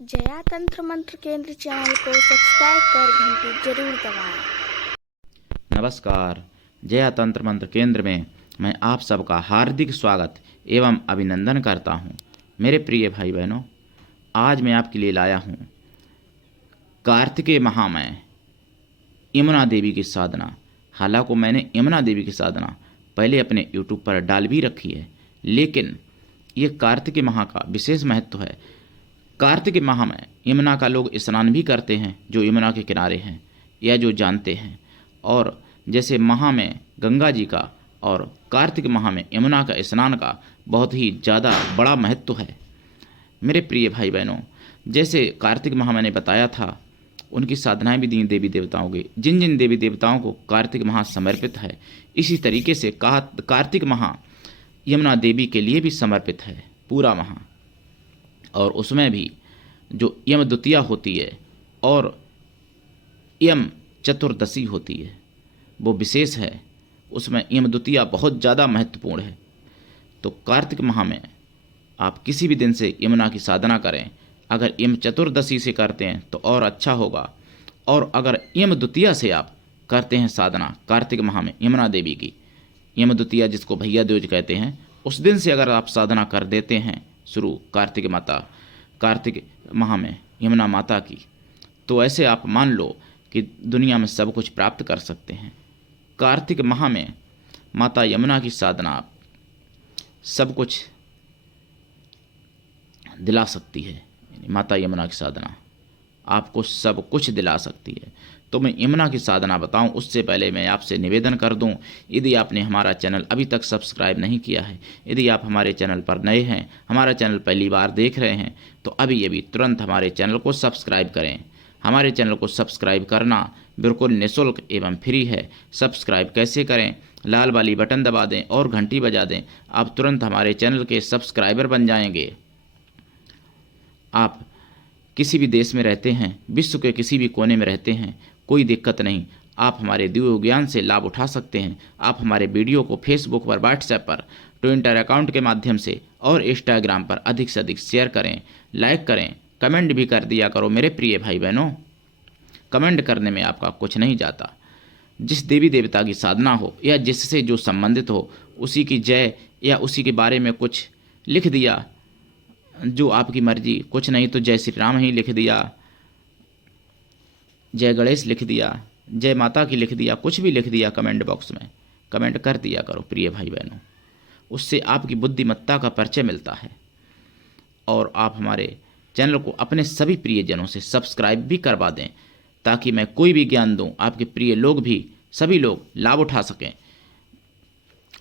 जया तंत्र मंत्र केंद्र चैनल को सब्सक्राइब कर घंटी जरूर दबाएं। नमस्कार। जया तंत्र मंत्र केंद्र में मैं आप सबका हार्दिक स्वागत एवं अभिनंदन करता हूं। मेरे प्रिय भाई बहनों, आज मैं आपके लिए लाया हूं कार्तिकेय महामय यमुना देवी की साधना। हालांकि मैंने यमुना देवी की साधना पहले अपने YouTube पर डाल भी रखी है, लेकिन ये कार्तिकेय माह का विशेष महत्व है। कार्तिक माह में यमुना का लोग स्नान भी करते हैं, जो यमुना के किनारे हैं या जो जानते हैं। और जैसे माह में गंगा जी का और कार्तिक माह में यमुना का स्नान का बहुत ही ज़्यादा बड़ा महत्व है। मेरे प्रिय भाई बहनों, जैसे कार्तिक माह मैंने बताया था, उनकी साधनाएं भी दी देवी देवताओं की। जिन जिन देवी देवताओं को कार्तिक माह समर्पित है, इसी तरीके से कार्तिक माह यमुना देवी के लिए भी समर्पित है पूरा माह। और उसमें भी जो यम द्वितीया होती है और यम चतुर्दशी होती है, वो विशेष है। उसमें यम द्वितीया बहुत ज़्यादा महत्वपूर्ण है। तो कार्तिक माह में आप किसी भी दिन से यमुना की साधना करें। अगर यम चतुर्दशी से करते हैं तो और अच्छा होगा, और अगर यम द्वितीया से आप करते हैं साधना कार्तिक माह में यमुना देवी की, यम द्वितीया जिसको भैया दूज कहते हैं, उस दिन से अगर आप साधना कर देते हैं शुरू कार्तिक माह में यमुना माता की, तो ऐसे आप मान लो कि दुनिया में सब कुछ प्राप्त कर सकते हैं। कार्तिक माह में माता यमुना की साधना आप सब कुछ दिला सकती है। माता यमुना की साधना आपको सब कुछ दिला सकती है। तो मैं यमुना की साधना बताऊं, उससे पहले मैं आपसे निवेदन कर दूं, यदि आपने हमारा चैनल अभी तक सब्सक्राइब नहीं किया है, यदि आप हमारे चैनल पर नए हैं, हमारा चैनल पहली बार देख रहे हैं, तो अभी तुरंत हमारे चैनल को सब्सक्राइब करें। हमारे चैनल को सब्सक्राइब करना बिल्कुल निःशुल्क एवं फ्री है। सब्सक्राइब कैसे करें? लाल वाली बटन दबा दें और घंटी बजा दें। आप तुरंत हमारे चैनल के सब्सक्राइबर बन जाएंगे। आप किसी भी देश में रहते हैं, विश्व के किसी भी कोने में रहते हैं, कोई दिक्कत नहीं, आप हमारे दिव्य ज्ञान से लाभ उठा सकते हैं। आप हमारे वीडियो को फेसबुक पर, व्हाट्सएप पर, ट्विटर अकाउंट के माध्यम से और इंस्टाग्राम पर अधिक से अधिक शेयर करें, लाइक करें, कमेंट भी कर दिया करो। मेरे प्रिय भाई बहनों, कमेंट करने में आपका कुछ नहीं जाता। जिस देवी देवता की साधना हो या जिससे जो संबंधित हो, उसी की जय या उसी के बारे में कुछ लिख दिया, जो आपकी मर्जी। कुछ नहीं तो जय श्री राम ही लिख दिया, जय गणेश लिख दिया, जय माता की लिख दिया, कुछ भी लिख दिया कमेंट बॉक्स में। कमेंट कर दिया करो प्रिय भाई बहनों, उससे आपकी बुद्धिमत्ता का परिचय मिलता है। और आप हमारे चैनल को अपने सभी प्रियजनों से सब्सक्राइब भी करवा दें, ताकि मैं कोई भी ज्ञान दूं, आपके प्रिय लोग भी, सभी लोग लाभ उठा सकें।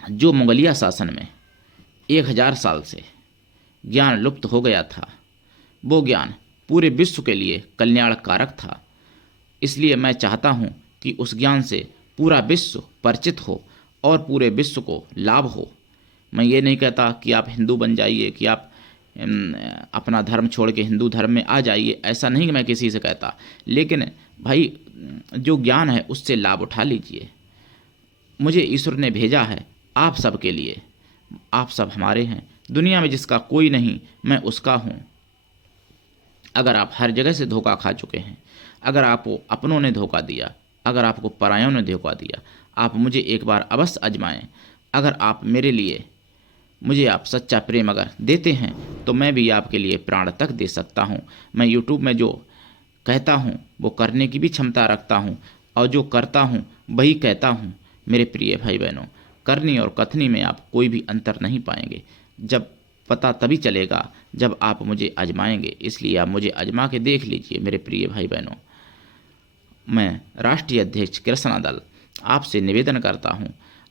जो मुगलिया शासन में 1000 साल से ज्ञान लुप्त हो गया था, वो ज्ञान पूरे विश्व के लिए कल्याणकारक था। इसलिए मैं चाहता हूं कि उस ज्ञान से पूरा विश्व परिचित हो और पूरे विश्व को लाभ हो। मैं ये नहीं कहता कि आप हिंदू बन जाइए, कि आप अपना धर्म छोड़ के हिंदू धर्म में आ जाइए, ऐसा नहीं मैं किसी से कहता। लेकिन भाई, जो ज्ञान है उससे लाभ उठा लीजिए। मुझे ईश्वर ने भेजा है आप सब के लिए। आप सब हमारे हैं। दुनिया में जिसका कोई नहीं, मैं उसका हूँ। अगर आप हर जगह से धोखा खा चुके हैं, अगर आपको अपनों ने धोखा दिया, अगर आपको परायों ने धोखा दिया, आप मुझे एक बार अवश्य आजमाएं। अगर आप मेरे लिए, मुझे आप सच्चा प्रेम अगर देते हैं, तो मैं भी आपके लिए प्राण तक दे सकता हूं। मैं यूट्यूब में जो कहता हूं वो करने की भी क्षमता रखता हूं, और जो करता हूं वही कहता हूं। मेरे प्रिय भाई बहनों, करनी और कथनी में आप कोई भी अंतर नहीं पाएंगे। जब पता तभी चलेगा जब आप मुझे आजमाएंगे। इसलिए आप मुझे आजमा के देख लीजिए। मेरे प्रिय भाई बहनों, मैं राष्ट्रीय अध्यक्ष कृष्णा दल आपसे निवेदन करता हूं,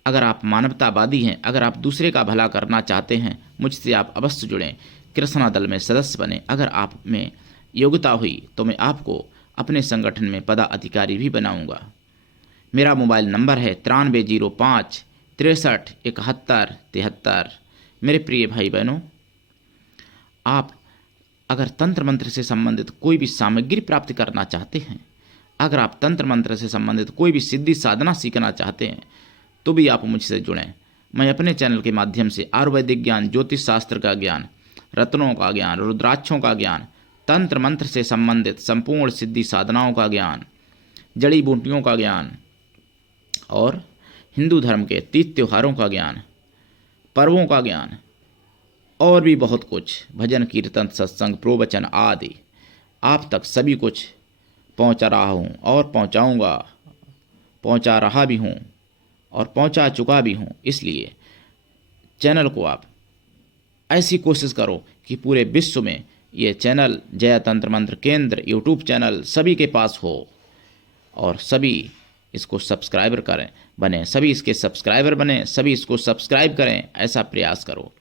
अगर आप मानवतावादी हैं, अगर आप दूसरे का भला करना चाहते हैं, मुझसे आप अवश्य जुड़ें, कृष्णा दल में सदस्य बने। अगर आप में योग्यता हुई तो मैं आपको अपने संगठन में पदाधिकारी भी बनाऊंगा। मेरा मोबाइल नंबर है 9305 63 71 73। मेरे प्रिय भाई बहनों, आप अगर तंत्र मंत्र से संबंधित कोई भी सामग्री प्राप्त करना चाहते हैं, अगर आप तंत्र मंत्र से संबंधित कोई भी सिद्धि साधना सीखना चाहते हैं, तो भी आप मुझसे जुड़ें। मैं अपने चैनल के माध्यम से आयुर्वेदिक ज्ञान, ज्योतिष शास्त्र का ज्ञान, रत्नों का ज्ञान, रुद्राक्षों का ज्ञान, तंत्र मंत्र से संबंधित संपूर्ण सिद्धि साधनाओं का ज्ञान, जड़ी बूटियों का ज्ञान और हिंदू धर्म के तीज त्योहारों का ज्ञान, पर्वों का ज्ञान और भी बहुत कुछ, भजन कीर्तन सत्संग प्रवचन आदि आप तक सभी कुछ पहुंचा रहा हूं और पहुंचाऊंगा, पहुंचा रहा भी हूं और पहुंचा चुका भी हूं। इसलिए चैनल को आप ऐसी कोशिश करो कि पूरे विश्व में ये चैनल जय तंत्र मंत्र केंद्र यूट्यूब चैनल सभी के पास हो और सभी इसको सब्सक्राइबर करें बने, सभी इसके सब्सक्राइबर बने, सभी इसको सब्सक्राइब करें, ऐसा प्रयास करो।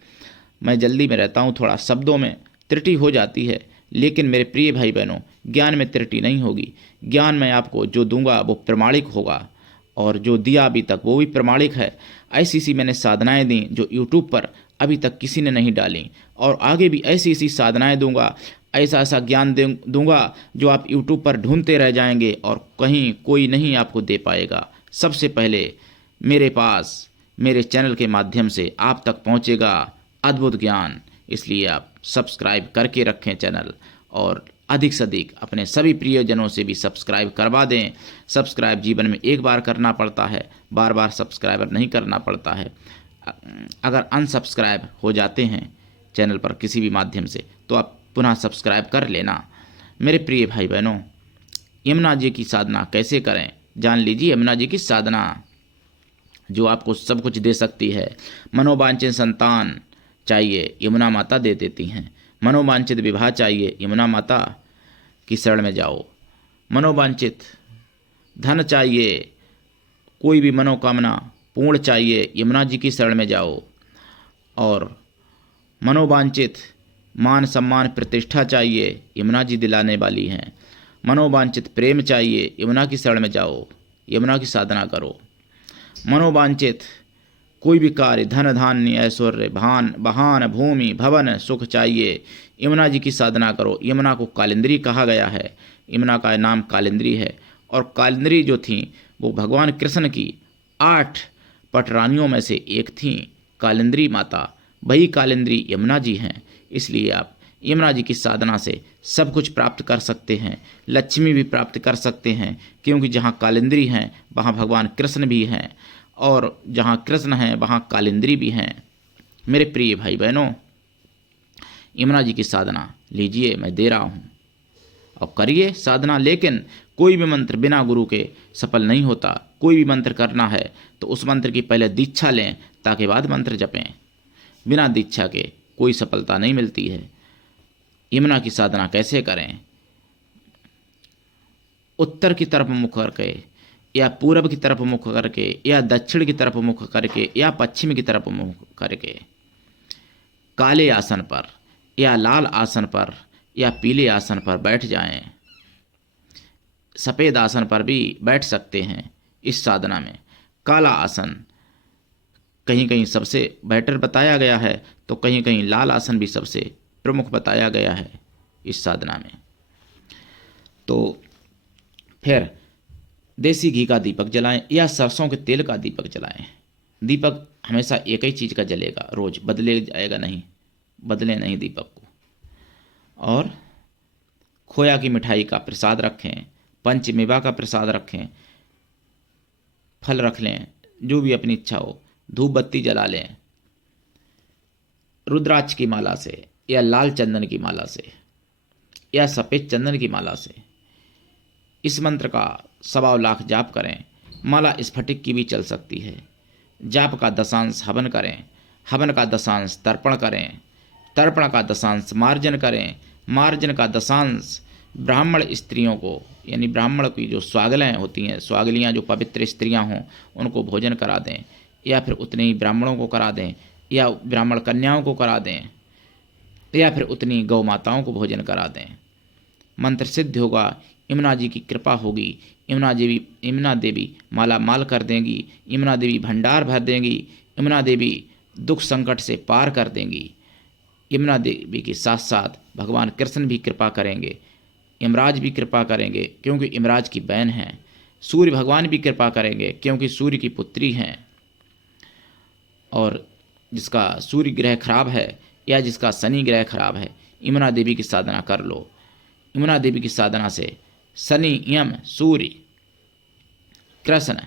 मैं जल्दी में रहता हूँ, थोड़ा शब्दों में त्रुटि हो जाती है, लेकिन मेरे प्रिय भाई बहनों, ज्ञान में त्रुटि नहीं होगी। ज्ञान मैं आपको जो दूंगा वो प्रमाणिक होगा और जो दिया अभी तक वो भी प्रमाणिक है। ऐसी मैंने साधनाएं दी जो यूट्यूब पर अभी तक किसी ने नहीं डाली और आगे भी ऐसी साधनाएं दूंगा, ऐसा ज्ञान दूंगा जो आप यूट्यूब पर ढूंढते रह जाएंगे और कहीं कोई नहीं आपको दे पाएगा। सबसे पहले मेरे पास मेरे चैनल के माध्यम से आप तक पहुंचेगा अद्भुत ज्ञान। इसलिए आप सब्सक्राइब करके रखें चैनल और अधिक से अधिक अपने सभी प्रियजनों से भी सब्सक्राइब करवा दें। सब्सक्राइब जीवन में एक बार करना पड़ता है, बार बार सब्सक्राइबर नहीं करना पड़ता है। अगर अनसब्सक्राइब हो जाते हैं चैनल पर किसी भी माध्यम से तो आप पुनः सब्सक्राइब कर लेना। मेरे प्रिय भाई बहनों, यमुना जी की साधना कैसे करें जान लीजिए। यमुना जी की साधना जो आपको सब कुछ दे सकती है। मनोवांछित संतान चाहिए, यमुना माता दे देती हैं। मनोवांछित विवाह चाहिए, यमुना माता की शरण में जाओ। मनोवांछित धन चाहिए, कोई भी मनोकामना पूर्ण चाहिए, यमुना जी की शरण में जाओ। और मनोवांछित मान सम्मान प्रतिष्ठा चाहिए, यमुना जी दिलाने वाली हैं। मनोवांछित प्रेम चाहिए, यमुना की शरण में जाओ, यमुना की साधना करो। मनोवांछित कोई भी कार्य, धन धान्य ऐश्वर्य वाहन भूमि भवन सुख चाहिए, यमुना जी की साधना करो। यमुना को कालिंद्री कहा गया है, यमुना का नाम कालिंद्री है और कालिंद्री जो थी वो भगवान कृष्ण की 8 पटरानियों में से एक थी कालिंद्री माता। वही कालिंद्री यमुना जी हैं। इसलिए आप यमुना जी की साधना से सब कुछ प्राप्त कर सकते हैं, लक्ष्मी भी प्राप्त कर सकते हैं, क्योंकि जहाँ कालिंद्री हैं वहाँ भगवान कृष्ण भी हैं और जहाँ कृष्ण हैं वहाँ कालिंद्री भी हैं। मेरे प्रिय भाई बहनों, यमुना जी की साधना लीजिए, मैं दे रहा हूँ और करिए साधना। लेकिन कोई भी मंत्र बिना गुरु के सफल नहीं होता। कोई भी मंत्र करना है तो उस मंत्र की पहले दीक्षा लें ताकि बाद मंत्र जपें। बिना दीक्षा के कोई सफलता नहीं मिलती है। यमुना की साधना कैसे करें? उत्तर की तरफ मुख करके या पूरब की तरफ मुख करके या दक्षिण की तरफ मुख करके या पश्चिम की तरफ मुख करके, काले आसन पर या लाल आसन पर या पीले आसन पर बैठ जाएं। सफ़ेद आसन पर भी बैठ सकते हैं। इस साधना में काला आसन कहीं कहीं सबसे बेटर बताया गया है तो कहीं कहीं लाल आसन भी सबसे प्रमुख बताया गया है इस साधना में। तो फिर देसी घी का दीपक जलाएं या सरसों के तेल का दीपक जलाएं। दीपक हमेशा एक ही चीज़ का जलेगा, रोज बदले जाएगा नहीं, बदले नहीं दीपक को। और खोया की मिठाई का प्रसाद रखें, पंचमेवा का प्रसाद रखें, फल रख लें, जो भी अपनी इच्छा हो। धूप बत्ती जला लें रुद्राक्ष की माला से या लाल चंदन की माला से या सफ़ेद चंदन की माला से। इस मंत्र का 1.25 लाख जाप करें। माला स्फटिक की भी चल सकती है। जाप का 10 हवन करें, हवन का 10 तर्पण करें, तर्पण का 10 मार्जन करें, मार्जन का 10 ब्राह्मण स्त्रियों को, यानी ब्राह्मण की जो स्वागलें होती हैं, स्वागलियाँ जो पवित्र स्त्रियाँ हों उनको भोजन करा दें, या फिर उतने ही ब्राह्मणों को करा दें, या ब्राह्मण कन्याओं को करा दें, या फिर उतनी गौ माताओं को भोजन करा दें। मंत्र सिद्ध होगा, यमुना जी की कृपा होगी। यमुना देवी माला माल कर देंगी, यमुना देवी भंडार भर देंगी, यमुना देवी दुख संकट से पार कर देंगी। यमुना देवी के साथ साथ भगवान कृष्ण भी कृपा करेंगे, यमराज भी कृपा करेंगे क्योंकि यमराज की बहन हैं। सूर्य भगवान भी कृपा करेंगे क्योंकि सूर्य की पुत्री हैं। और जिसका सूर्य ग्रह खराब है या जिसका शनि ग्रह खराब है, यमुना देवी की साधना कर लो। यमुना देवी की साधना से शनि, यम, सूर्य, कृष्ण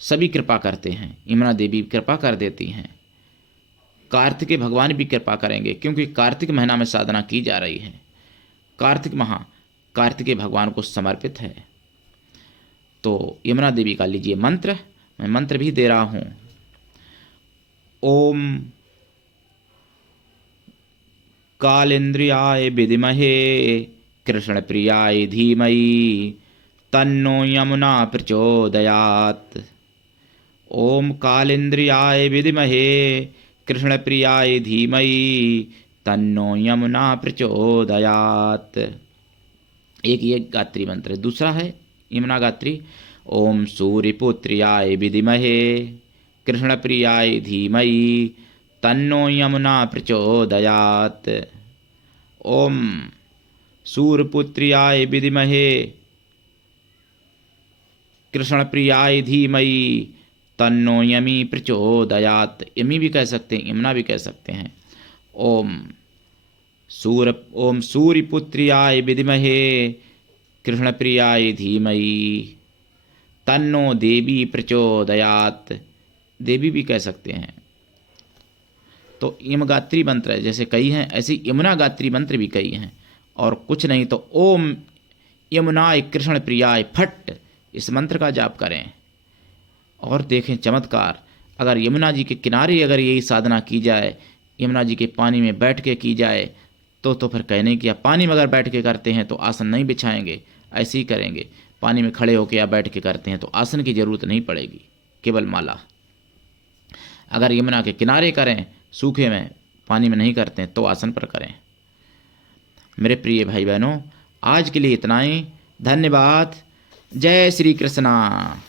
सभी कृपा करते हैं। यमुना देवी कृपा कर देती हैं। कार्तिक भगवान भी कृपा करेंगे, क्योंकि कार्तिक महीना में साधना की जा रही है। कार्तिक माह कार्तिकेय भगवान को समर्पित है। तो यमुना देवी का लीजिए मंत्र, मैं मंत्र भी दे रहा हूँ। ओम कालेन्द्रियाय विद्महे कृष्ण प्रियाय धीमहि तन्नो यमुना प्रचोदयात्। ओम कालेन्द्रियाय विद्महे कृष्ण प्रियाय धीमहि तन्नो यमुना प्रचोदयात्। एक ये गायत्री मंत्र है। दूसरा है यमुना गायत्री, ओम सूर्यपुत्र्याय विद्महे कृष्ण प्रियाय धीमहि तन्नो यमुना प्रचोदयात्। ओम सूर्यपुत्र्याय विद्महे कृष्ण प्रियाय धीमहि तन्नो यमी प्रचोदयात्। यमी भी कह सकते हैं, यमुना भी कह सकते हैं। ओम सूर्यपुत्र्याय विद्महे कृष्ण प्रियाय धीमहि तन्नो देवी प्रचोदयात्। देवी भी कह सकते हैं। तो यम गायत्री मंत्र है, जैसे कई हैं ऐसी यमुना गायत्री मंत्र भी कई हैं। और कुछ नहीं तो ओम यमुनाय कृष्ण प्रियाय फट, इस मंत्र का जाप करें और देखें चमत्कार। अगर यमुना जी के किनारे अगर यही साधना की जाए, यमुना जी के पानी में बैठ के की जाए, तो फिर कहने की, पानी में अगर बैठ के करते हैं तो आसन नहीं बिछाएंगे, ऐसे ही करेंगे। पानी में खड़े होकर या बैठ के करते हैं तो आसन की जरूरत नहीं पड़ेगी, केवल माला। अगर यमुना के किनारे करें, सूखे में, पानी में नहीं करते हैं, तो आसन पर करें। मेरे प्रिय भाई बहनों, आज के लिए इतना ही। धन्यवाद। जय श्री कृष्णा।